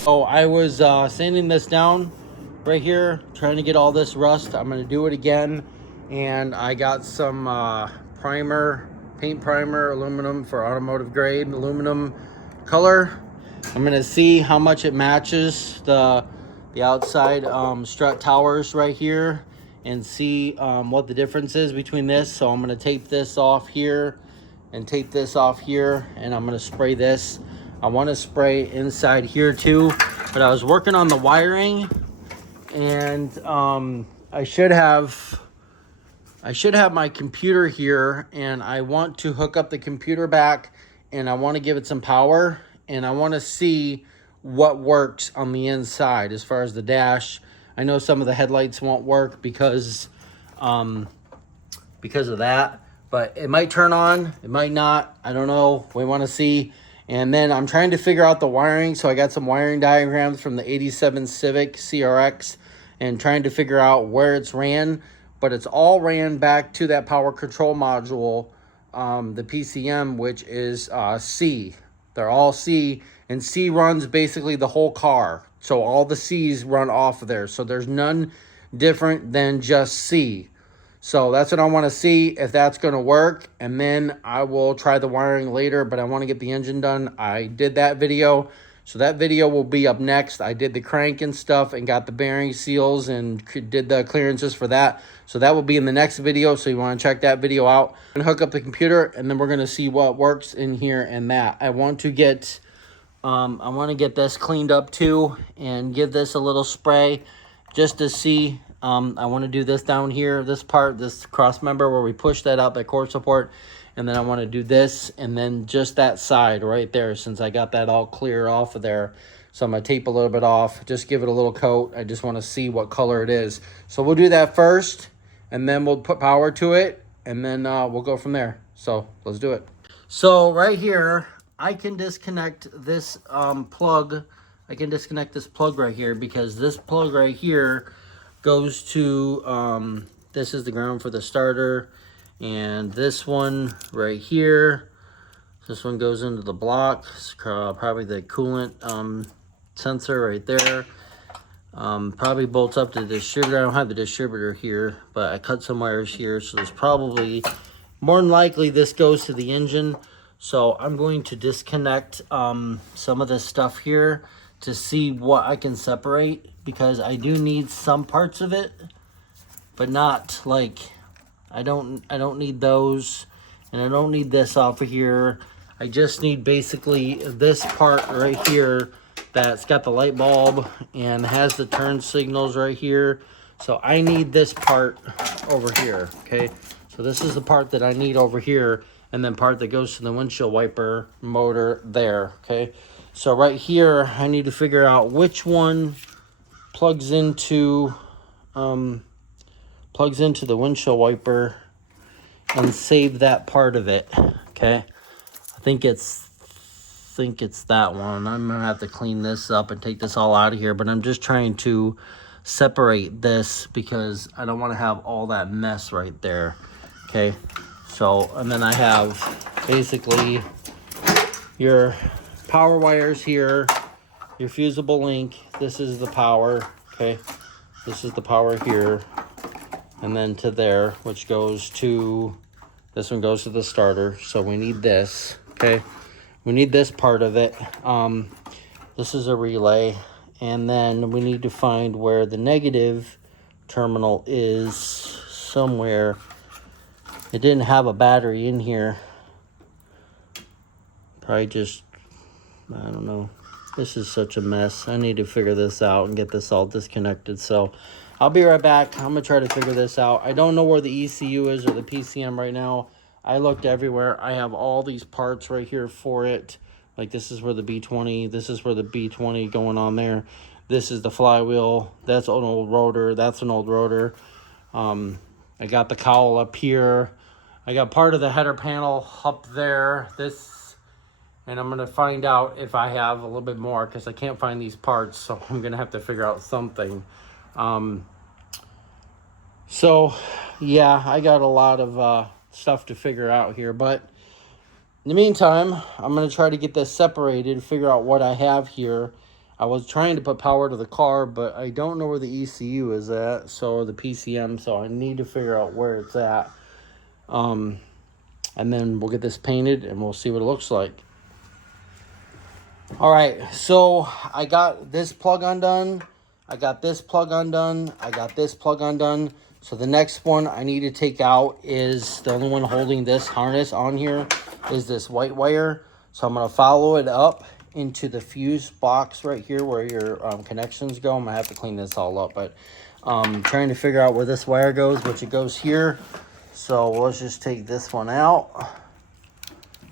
So I was sanding this down right here, trying to get all this rust. I'm gonna do it again, and I got some primer, paint primer, aluminum for automotive grade aluminum color. I'm gonna see how much it matches the outside strut towers right here, and see what the difference is between this. So I'm gonna tape this off here and tape this off here, and I'm gonna spray this. I want to spray inside here too, but I was working on the wiring, and I should have my computer here, and I want to hook up the computer back, and I want to give it some power, and I want to see what works on the inside as far as the dash. I know some of the headlights won't work because of that, but it might turn on, it might not, I don't know. We want to see. And then I'm trying to figure out the wiring, so I got some wiring diagrams from the 87 Civic CRX and trying to figure out where it's ran, but it's all ran back to that power control module, the PCM, which is C. They're all C, and C runs basically the whole car. So all the C's run off of there. So there's none different than just C. So that's what I want to see, if that's going to work, and then I will try the wiring later, but I want to get the engine done. I did that video, so that video will be up next. I did the crank and stuff and got the bearing seals and did the clearances for that. So that will be in the next video, so you want to check that video out. And hook up the computer, and then we're going to see what works in here and that. I want to get this cleaned up too and give this a little spray just to see. I want to do this down here, this part, this cross member where we push that out, that core support, and then I want to do this, and then just that side right there, since I got that all clear off of there. So I'm going to tape a little bit off, just give it a little coat. I just want to see what color it is. So we'll do that first, and then we'll put power to it, and then we'll go from there. So let's do it. So right here, I can disconnect this plug. I can disconnect this plug right here, because this plug right here goes to, this is the ground for the starter, and this one right here, this one goes into the block. It's probably the coolant sensor right there. Probably bolts up to the distributor. I don't have the distributor here, but I cut some wires here, so there's probably, more than likely, this goes to the engine. So I'm going to disconnect some of this stuff here to see what I can separate, because I do need some parts of it, but not like, I don't need those, and I don't need this off of here. I just need basically this part right here that's got the light bulb and has the turn signals right here. So I need this part over here, okay? So this is the part that I need over here, and then part that goes to the windshield wiper motor there, okay? So right here, I need to figure out which one plugs into the windshield wiper and save that part of it, okay? I think it's that one. I'm gonna have to clean this up and take this all out of here, but I'm just trying to separate this because I don't want to have all that mess right there, okay? So, and then I have basically your power wires here, your fusible link. This is the power, okay? This is the power here, and then to there, which goes to, this one goes to the starter. So we need this, okay? We need this part of it. This is a relay, and then we need to find where the negative terminal is somewhere. It didn't have a battery in here. Probably just, I don't know. This is such a mess. I need to figure this out and get this all disconnected. So I'll be right back. I'm going to try to figure this out. I don't know where the ECU is or the PCM right now. I looked everywhere. I have all these parts right here for it. Like this is where the B20, this is where the B20 going on there. This is the flywheel. That's an old rotor. That's an old rotor. I got the cowl up here. I got part of the header panel up there. This, and I'm going to find out if I have a little bit more, because I can't find these parts, so I'm going to have to figure out something. So, yeah, I got a lot of stuff to figure out here, but in the meantime, I'm going to try to get this separated, figure out what I have here. I was trying to put power to the car, but I don't know where the ECU is at, so the PCM, so I need to figure out where it's at. And then we'll get this painted and we'll see what it looks like. All right, so I got this plug undone. I got this plug undone. I got this plug undone. So the next one I need to take out is the only one holding this harness on here is this white wire. So I'm going to follow it up into the fuse box right here where your connections go. I'm going to have to clean this all up, but trying to figure out where this wire goes, which it goes here. So let's just take this one out.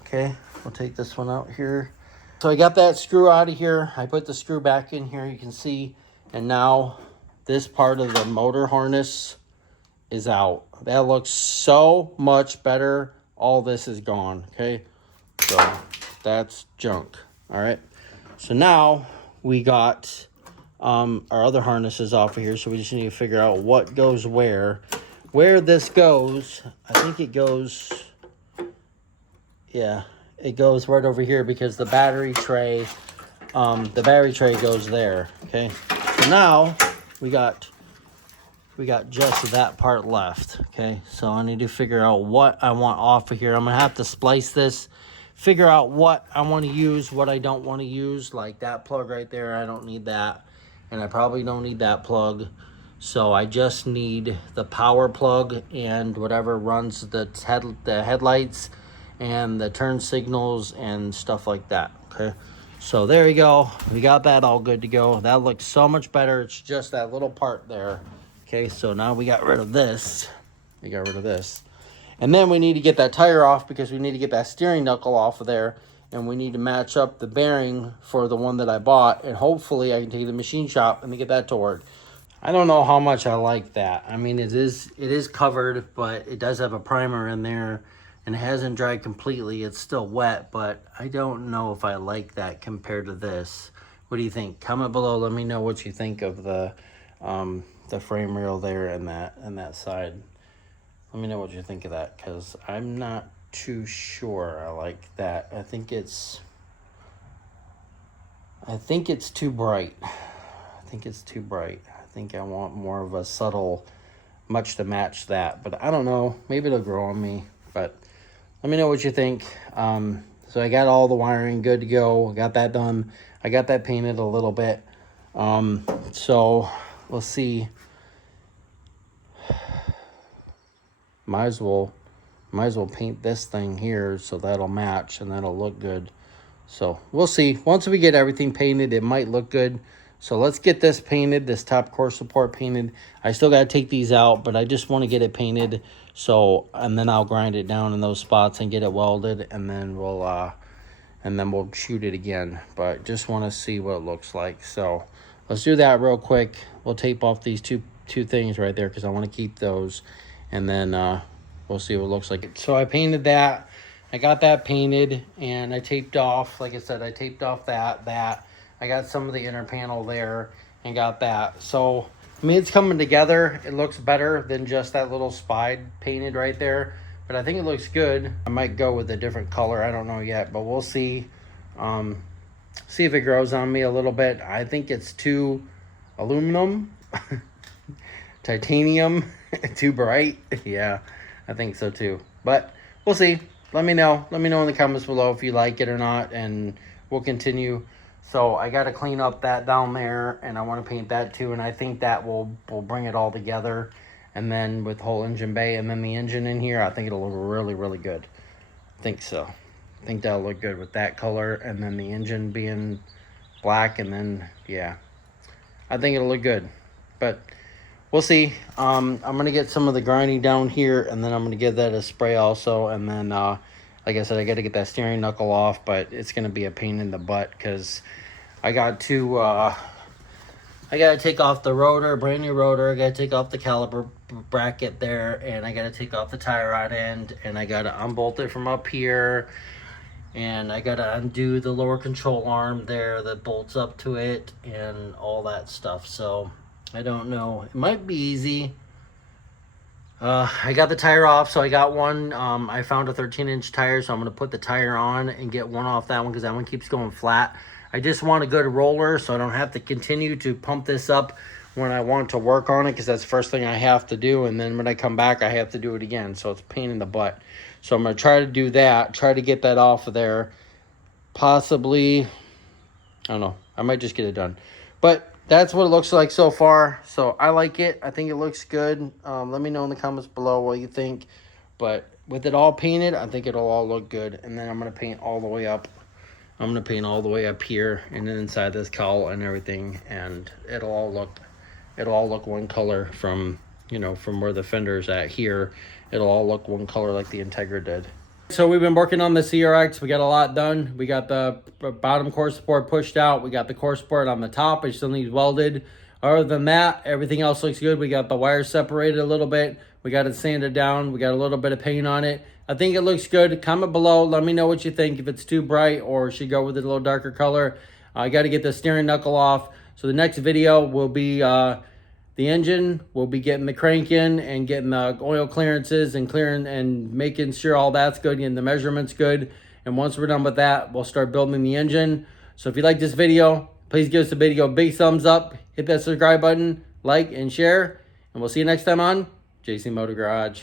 Okay, we'll take this one out here. So I got that screw out of here. I put the screw back in here, you can see. And now this part of the motor harness is out. That looks so much better. All this is gone, okay? So that's junk, all right? So now we got our other harnesses off of here, so we just need to figure out what goes where. Where this goes, I think it goes, yeah, it goes right over here because the battery tray goes there, okay? So now we got just that part left, okay? So I need to figure out what I want off of here. I'm gonna have to splice this, figure out what I want to use, what I don't want to use, like that plug right there. I don't need that, and I probably don't need that plug. So I just need the power plug and whatever runs the headlights and the turn signals and stuff like that, okay? So there you go. We got that all good to go. That looks so much better. It's just that little part there. Okay, so now we got rid of this. We got rid of this. And then we need to get that tire off because we need to get that steering knuckle off of there. And we need to match up the bearing for the one that I bought. And hopefully I can take it to the machine shop and get that to work. I don't know how much I like that. I mean, it is covered, but it does have a primer in there. And it hasn't dried completely. It's still wet, but I don't know if I like that compared to this. What do you think? Comment below. Let me know what you think of the frame rail there and that side. Let me know what you think of that, because I'm not too sure I like that. I think it's too bright. I think it's too bright. I think I want more of a subtle much to match that, but I don't know. Maybe it'll grow on me, but let me know what you think. So I got all the wiring good to go. I got that done. I got that painted a little bit. So we'll see. Might as well paint this thing here so that'll match and that'll look good. So we'll see. Once we get everything painted, it might look good. So let's get this painted, this top core support painted. I still got to take these out, but I just want to get it painted. So, and then I'll grind it down in those spots and get it welded, and then we'll shoot it again. But just want to see what it looks like. So let's do that real quick. We'll tape off these two things right there because I want to keep those, and then we'll see what it looks like. So I painted that. I got that painted, and I taped off, like I said, I taped off that. I got some of the inner panel there and got that. So, I mean, it's coming together. It looks better than just that little spide painted right there, but I think it looks good. I might go with a different color. I don't know yet, but we'll see. See if it grows on me a little bit. I think it's too aluminum, titanium, too bright. Yeah, I think so too. But we'll see. Let me know. Let me know in the comments below if you like it or not, and we'll continue. So I got to clean up that down there, and I want to paint that too, and I think that will bring it all together. And then with the whole engine bay and then the engine in here, I think it'll look really, really good. I think so. I think that'll look good with that color, and then the engine being black, and then, yeah. I think it'll look good. But we'll see. I'm going to get some of the grinding down here, and then I'm going to give that a spray also, and then like I said, I got to get that steering knuckle off, but it's going to be a pain in the butt because I got to take off the rotor, brand new rotor. I got to take off the caliper bracket there, and I got to take off the tie rod end, and I got to unbolt it from up here, and I got to undo the lower control arm there that bolts up to it and all that stuff. So I don't know. It might be easy. I got the tire off, so I got one. I found a 13-inch tire, so I'm going to put the tire on and get one off that one because that one keeps going flat. I just want a good roller so I don't have to continue to pump this up when I want to work on it, because that's the first thing I have to do, and then when I come back I have to do it again, so it's a pain in the butt. So I'm going to try to do that, try to get that off of there. Possibly, I don't know, I might just get it done. But that's what it looks like so far. So I like it. I think it looks good. Let me know in the comments below what you think. But with it all painted, I think it'll all look good. And then I'm going to paint all the way up. I'm going to paint all the way up here and then inside this cowl and everything. And it'll all look one color from, you know, from where the fender's at here. It'll all look one color like the Integra did. So we've been working on the CRX. We got a lot done. We got the bottom core support pushed out. We got the core support on the top. It still needs welded. Other than that, everything else looks good. We got the wires separated a little bit. We got it sanded down. We got a little bit of paint on it. I think it looks good. Comment below. Let me know what you think. If it's too bright or should go with a little darker color. I got to get the steering knuckle off. So the next video will be the engine. We'll be getting the crank in and getting the oil clearances and clearing and making sure all that's good and the measurements good. And once we're done with that, we'll start building the engine. So if you like this video, please give us the video a big thumbs up. Hit that subscribe button, like, and share. And we'll see you next time on JC Motor Garage.